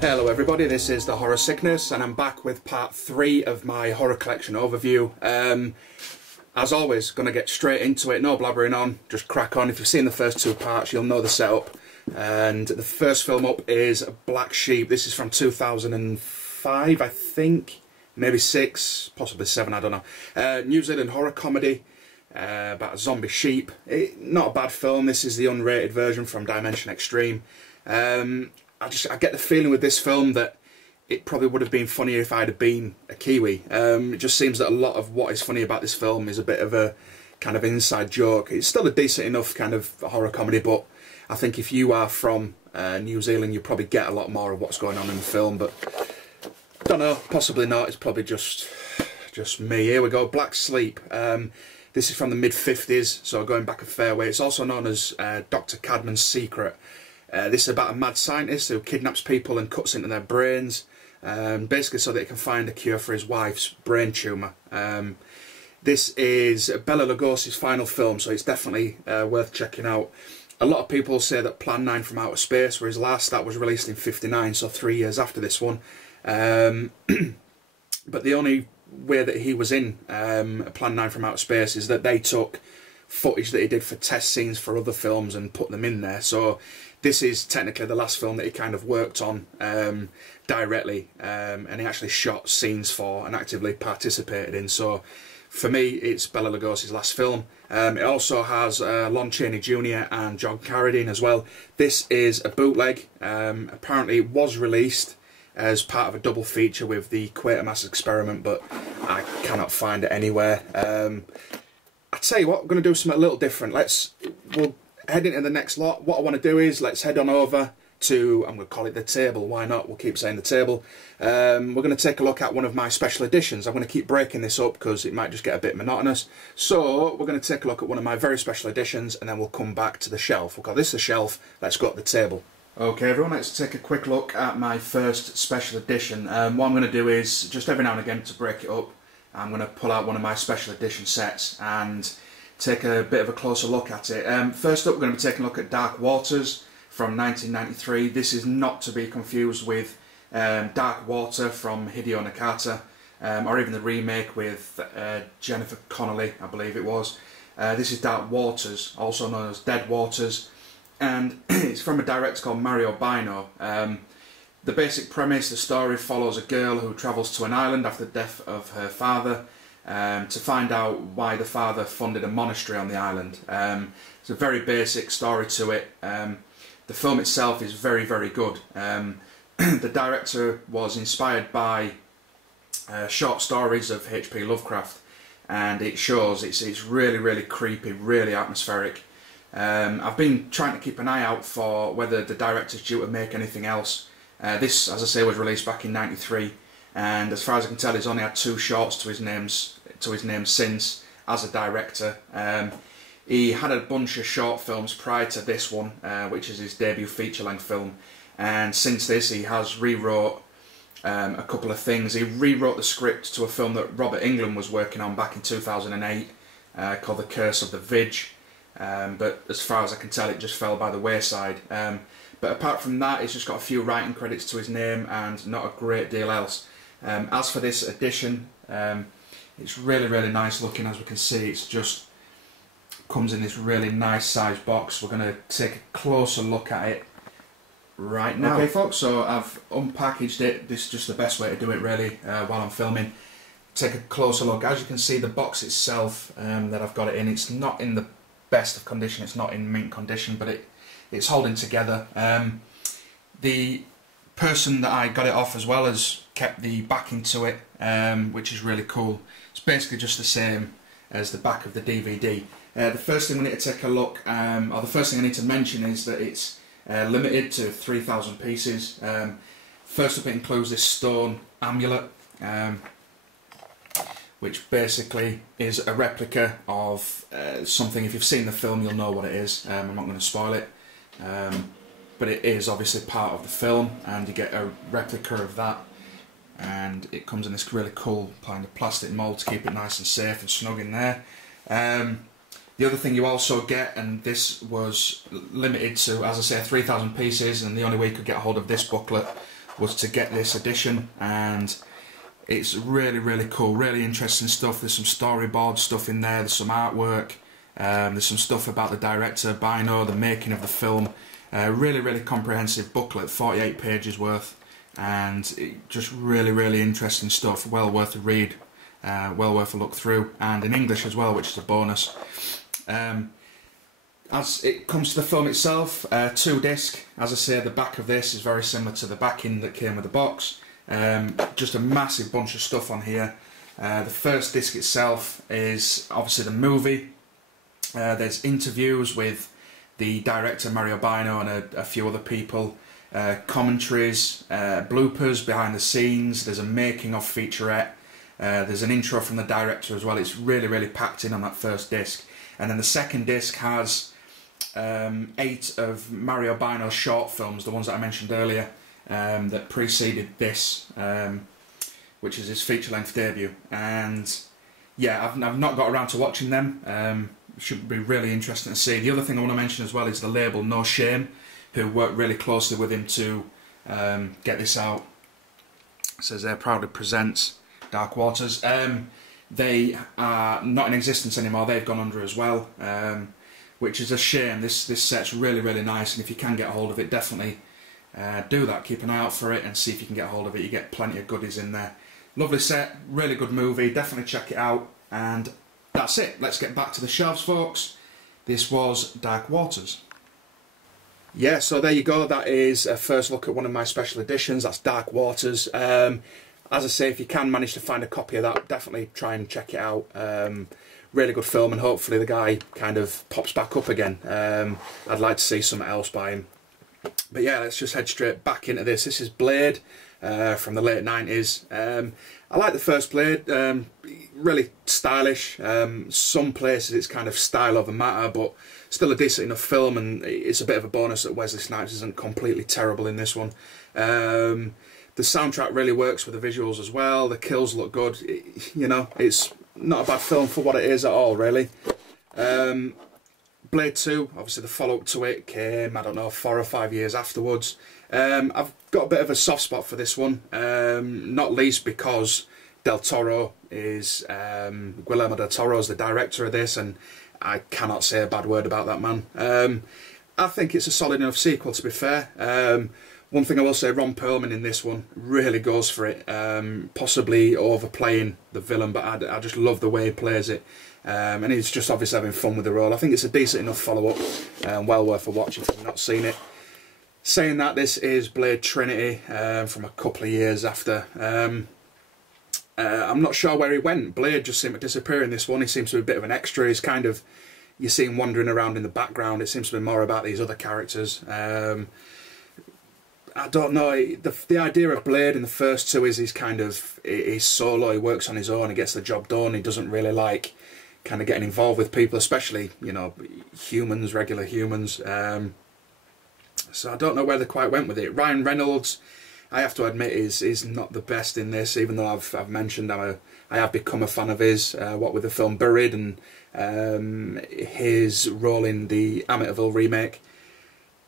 Hello everybody, this is The Horror Sickness and I'm back with part 3 of my horror collection overview. As always, going to get straight into it, no blabbering on, just crack on. If you've seen the first 2 parts you'll know the setup. And the first film up is Black Sheep. This is from 2005 I think, maybe 6, possibly 7, I don't know. New Zealand horror comedy about a zombie sheep. Not a bad film. This is the unrated version from Dimension Extreme. I get the feeling with this film that it probably would have been funnier if I'd have been a Kiwi. It just seems that a lot of what is funny about this film is a bit of a kind of inside joke. It's still a decent enough kind of horror comedy, but I think if you are from New Zealand, you probably get a lot more of what's going on in the film. But I don't know, possibly not. It's probably just me. Here we go, Black Sleep. This is from the mid-50s, so going back a fair way. It's also known as Dr. Cadman's Secret. This is about a mad scientist who kidnaps people and cuts into their brains, basically so that he can find a cure for his wife's brain tumour. This is Bela Lugosi's final film, so it's definitely worth checking out. A lot of people say that Plan 9 from Outer Space were his last. That was released in '59, so 3 years after this one. But the only way that he was in Plan 9 from Outer Space is that they took footage that he did for test scenes for other films and put them in there. So this is technically the last film that he kind of worked on directly, and he actually shot scenes for and actively participated in. So for me, it's Bela Lugosi's last film. It also has Lon Chaney Jr. and John Carradine as well. This is a bootleg. Apparently it was released as part of a double feature with the Quatermass Experiment, but I cannot find it anywhere. I tell you what, we're going to do something a little different. We'll head into the next lot. What I want to do is let's head on over to, I'm going to call it the table, why not, we'll keep saying the table. We're going to take a look at one of my special editions. I'm going to keep breaking this up because it might just get a bit monotonous. So we're going to take a look at one of my very special editions and then we'll come back to the shelf. We'll call this the shelf, let's go to the table. Okay everyone, let's take a quick look at my first special edition. What I'm going to do is, just every now and again to break it up, I'm going to pull out one of my special edition sets and take a bit of a closer look at it. First up, we're going to be taking a look at Dark Waters from 1993. This is not to be confused with Dark Water from Hideo Nakata, or even the remake with Jennifer Connelly, I believe it was. This is Dark Waters, also known as Dead Waters, and it's from a director called Mario Bino. The basic premise, the story follows a girl who travels to an island after the death of her father to find out why the father funded a monastery on the island. It's a very basic story to it. The film itself is very, very good. The director was inspired by short stories of H.P. Lovecraft, and it shows. It's really, really creepy, really atmospheric. I've been trying to keep an eye out for whether the director's due to make anything else. This, as I say, was released back in '93, and as far as I can tell, he's only had 2 shorts to his name since as a director. He had a bunch of short films prior to this one, which is his debut feature-length film, and since this he has rewrote a couple of things. He rewrote the script to a film that Robert Englund was working on back in 2008 called The Curse of the Vig, but as far as I can tell it just fell by the wayside. But apart from that, he's just got a few writing credits to his name and not a great deal else. As for this edition, it's really, really nice looking. As we can see, it's just comes in this really nice sized box. We're going to take a closer look at it right now. Okay folks, so I've unpackaged it. This is just the best way to do it really while I'm filming. Take a closer look. As you can see, the box itself that I've got it in, it's not in the best of condition. It's not in mint condition, but it's holding together. The person that I got it off as well has kept the backing to it, which is really cool. It's basically just the same as the back of the DVD. The first thing we need to take a look, or the first thing I need to mention, is that it's limited to 3,000 pieces. First up, it includes this stone amulet, which basically is a replica of something. If you've seen the film, you'll know what it is. I'm not going to spoil it. But it is obviously part of the film, and you get a replica of that, and it comes in this really cool kind of plastic mould to keep it nice and safe and snug in there. The other thing you also get, and this was limited to, as I say, 3,000 pieces, and the only way you could get hold of this booklet was to get this edition, and it's really cool, really interesting stuff. There's some storyboard stuff in there, there's some artwork, there's some stuff about the director, Bino, the making of the film. Really comprehensive booklet, 48 pages worth, and just really interesting stuff, well worth a read, well worth a look through, and in English as well, which is a bonus. As it comes to the film itself, 2-disc. As I say, the back of this is very similar to the backing that came with the box. Just a massive bunch of stuff on here. The first disc itself is obviously the movie. There's interviews with the director Mario Bino and a few other people, commentaries, bloopers behind the scenes. There's a making of featurette. There's an intro from the director as well. It's really packed in on that first disc. And then the second disc has 8 of Mario Bino's short films, the ones that I mentioned earlier, that preceded this, which is his feature-length debut. And yeah, I've not got around to watching them. Should be really interesting to see. The other thing I want to mention as well is the label No Shame, who worked really closely with him to get this out. It says there, proudly presents Dark Waters. They are not in existence anymore, they've gone under as well, which is a shame. This set's really nice, and if you can get a hold of it, definitely do that. Keep an eye out for it and see if you can get a hold of it. You get plenty of goodies in there. Lovely set, really good movie, definitely check it out. And that's it, let's get back to the shelves, folks. This was Dark Waters. Yeah, so there you go, that is a first look at one of my special editions. That's Dark Waters. As I say, if you can manage to find a copy of that, definitely try and check it out. Really good film, and hopefully the guy kind of pops back up again. I'd like to see something else by him. But yeah, let's just head straight back into this. This is Blade from the late 90s. I like the first Blade, really stylish. Some places it's kind of style over matter, but still a decent enough film, and it's a bit of a bonus that Wesley Snipes isn't completely terrible in this one. The soundtrack really works with the visuals as well. The kills look good. You know, it's not a bad film for what it is at all, really. Blade 2, obviously the follow-up to it, came, I don't know, 4 or 5 years afterwards. I've got a bit of a soft spot for this one, not least because Del Toro is, Guillermo del Toro is the director of this, and I cannot say a bad word about that man. I think it's a solid enough sequel, to be fair. One thing I will say, Ron Perlman in this one really goes for it, possibly overplaying the villain, but I just love the way he plays it. And he's just obviously having fun with the role. I think it's a decent enough follow-up, well worth a watch if you've not seen it. Saying that, this is Blade Trinity from a couple of years after. I'm not sure where he went. Blade just seemed to disappear in this one. He seems to be a bit of an extra. He's kind of, you see him wandering around in the background. It seems to be more about these other characters. I don't know, the idea of Blade in the first two is he's solo, he works on his own, he gets the job done, he doesn't really like kind of getting involved with people, especially, you know, humans, regular humans. So I don't know where they quite went with it. Ryan Reynolds, I have to admit, is not the best in this, even though I've mentioned I have become a fan of his, what with the film Buried and his role in the Amityville remake.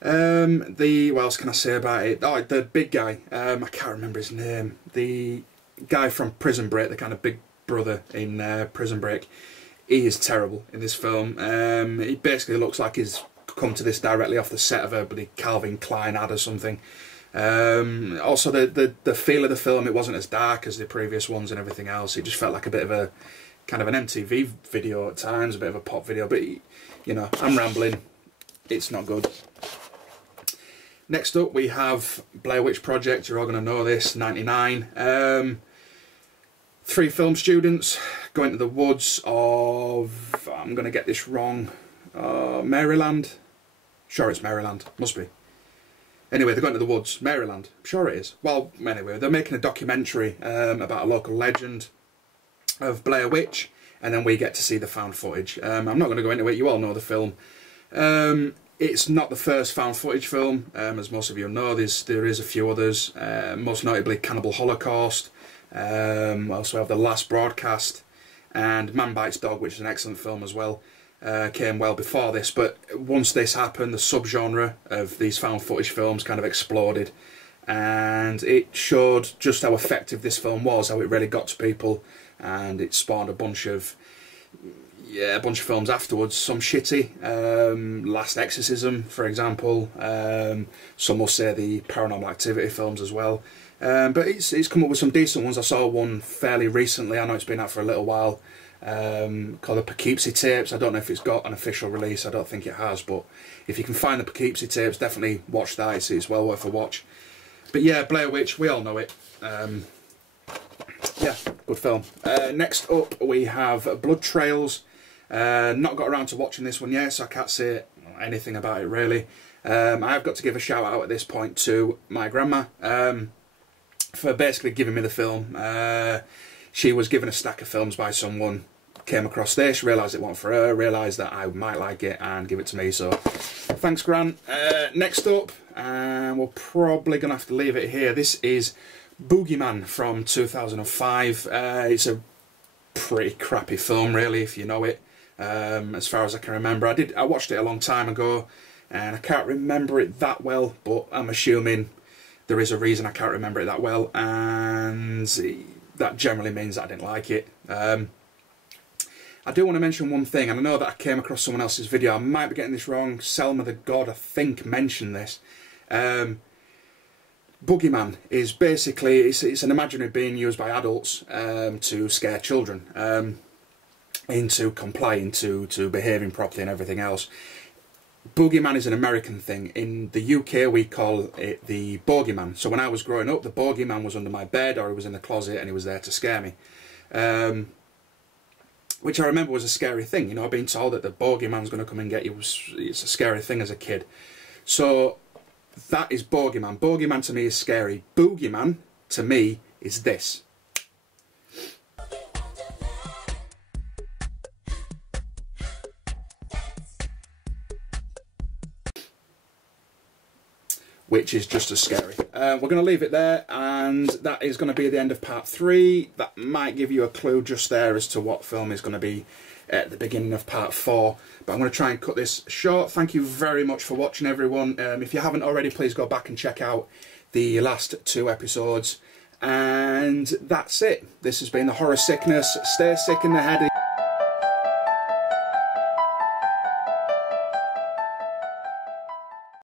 What else can I say about it? Oh, the big guy, I can't remember his name. The guy from Prison Break, the kind of big brother in Prison Break, he is terrible in this film. He basically looks like he's come to this directly off the set of a bloody Calvin Klein ad or something. Also, the feel of the film, it wasn't as dark as the previous ones and everything else. It just felt like a bit of a kind of an MTV video at times, a bit of a pop video. But you know, I'm rambling. It's not good. Next up we have Blair Witch Project. You're all going to know this, 99. 3 film students go into the woods of, I'm going to get this wrong, Maryland? Sure, it's Maryland, must be. Anyway, they're going to the woods, Maryland, I'm sure it is. Well, anyway, they're making a documentary about a local legend of Blair Witch, and then we get to see the found footage. I'm not going to go into it, you all know the film. It's not the first found footage film, as most of you know. There is a few others, most notably Cannibal Holocaust. Also have The Last Broadcast and Man Bites Dog, which is an excellent film as well. Came well before this, but once this happened, the subgenre of these found footage films kind of exploded. and it showed just how effective this film was, how it really got to people, and it spawned a bunch of films afterwards. Some shitty, Last Exorcism, for example. Some will say the Paranormal Activity films as well. But it's come up with some decent ones. I saw one fairly recently. I know it's been out for a little while. Called the Poughkeepsie Tapes. I don't know if it's got an official release. I don't think it has. But if you can find the Poughkeepsie Tapes, definitely watch that. It's well worth a watch. But yeah, Blair Witch. We all know it. Yeah, good film. Next up, we have Blood Trails. Not got around to watching this one yet, so I can't say anything about it really. I have got to give a shout out at this point to my grandma for basically giving me the film. She was given a stack of films by someone, came across this, realised it wasn't for her, realised that I might like it and give it to me, so thanks Gran. Next up, we're probably going to have to leave it here. This is Boogeyman from 2005. It's a pretty crappy film really, if you know it. As far as I can remember, I watched it a long time ago and I can't remember it that well, but I'm assuming there is a reason I can't remember it that well, and that generally means that I didn't like it. I do want to mention one thing, and I know that I came across someone else's video. I might be getting this wrong. Selma the God, I think, mentioned this. Boogeyman is basically, it's an imaginary being used by adults to scare children into complying, to behaving properly and everything else. Boogeyman is an American thing. In the UK we call it the Boogeyman. So when I was growing up, the Boogeyman was under my bed or he was in the closet and he was there to scare me. Which I remember was a scary thing. You know, being told that the Boogeyman's going to come and get you, it's a scary thing as a kid. So that is Boogeyman. Boogeyman to me is scary. Boogeyman to me is this. Which is just as scary. We're going to leave it there, and that is going to be the end of part 3. That might give you a clue just there as to what film is going to be at the beginning of part 4. But I'm going to try and cut this short. Thank you very much for watching, everyone. If you haven't already, please go back and check out the last 2 episodes. And that's it. This has been The Horror Sickness. Stay sick in the head.